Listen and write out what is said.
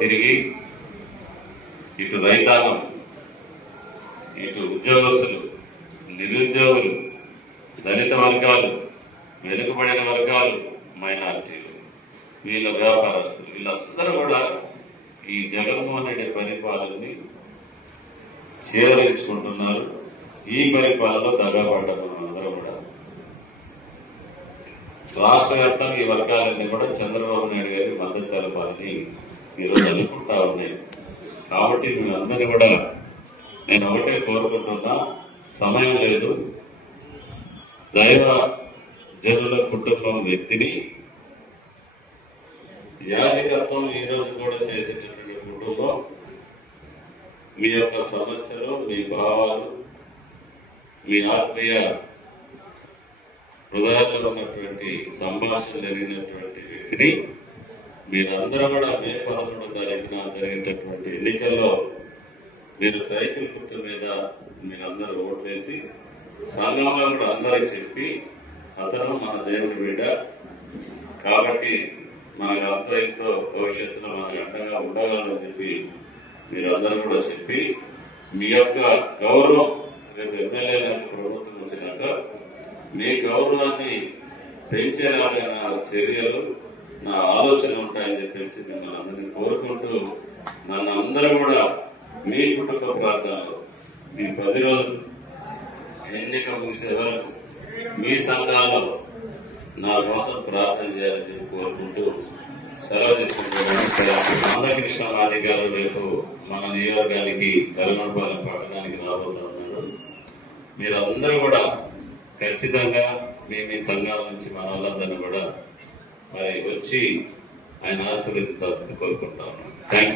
తిరిగి ఇటు రైతాంగం, ఇటు ఉద్యోగస్తులు, నిరుద్యోగులు, దళిత వర్గాలు, వెనుకబడిన వర్గాలు, మైనారిటీలు, వీళ్ళ వ్యాపారస్తులు, వీళ్ళందరూ కూడా ఈ జగన్మోహన్ రెడ్డి పరిపాలనని చేరవేర్చుకుంటున్నారు. ఈ పరిపాలనలో దగాపడ్డారు. మనందరం కూడా రాష్ట్ర వ్యాప్తంగా ఈ వర్గాలన్నీ కూడా చంద్రబాబు నాయుడు గారి మద్దతు తెలపాలని ఈరోజు అనుకుంటా ఉన్నాయి. కాబట్టి మేమందరినీ కూడా నేను ఒకటే కోరుకుంటున్నా, సమయం లేదు. దైవ జనుల కుటుంబం వ్యక్తిని యాజకత్వం ఈ రోజు కూడా చేసేటటువంటి కుటుంబం మీ యొక్క సమస్యలు, మీ భావాలు, మీ ఆత్మీయ హృదయాల్లో ఉన్నటువంటి సంభాషణ జరిగినటువంటి వ్యక్తిని మీరందరూ కూడా మే 11వ తారీఖున జరిగేటటువంటి ఎన్నికల్లో మీరు సైకిల్ గుర్తు మీద మీరందరూ ఓటు వేసి సంఘంలో కూడా అందరికి చెప్పి అతను మన దేవుడి బిడ్డ కాబట్టి మనకు అంతో ఎంతో భవిష్యత్తులో మనకు అండగా ఉండగలని చెప్పి మీరందరూ కూడా చెప్పి మీ యొక్క గౌరవం రేపు ఎమ్మెల్యేలకు ప్రభుత్వం వచ్చినాక మీ గౌరవాన్ని పెంచేలాగా నా చర్యలు, నా ఆలోచన ఉంటాయని చెప్పేసి మిమ్మల్ని అందరినీ కోరుకుంటూ నన్ను అందరూ కూడా మీ కుటుంబ ప్రాంతాల్లో మీ 10 రోజులు ఎన్నిక ముగిసే వరకు మీ సంఘాల్లో నా కోసం ప్రార్థన చేయాలని చెప్పి కోరుకుంటూ సెలవు తీసుకుంటున్నాను. మందకృష్ణ మాది గారు రేపు మన నియోజకవర్గానికి కల్మడపాలెం పట్టణానికి రాబోతున్నారు. మీరందరూ కూడా ఖచ్చితంగా మీ సంఘాల నుంచి మన వాళ్ళందరినీ కూడా మరి వచ్చి ఆయన ఆశీర్వదించాల్సింది కోరుకుంటా ఉన్నాను. Thank you.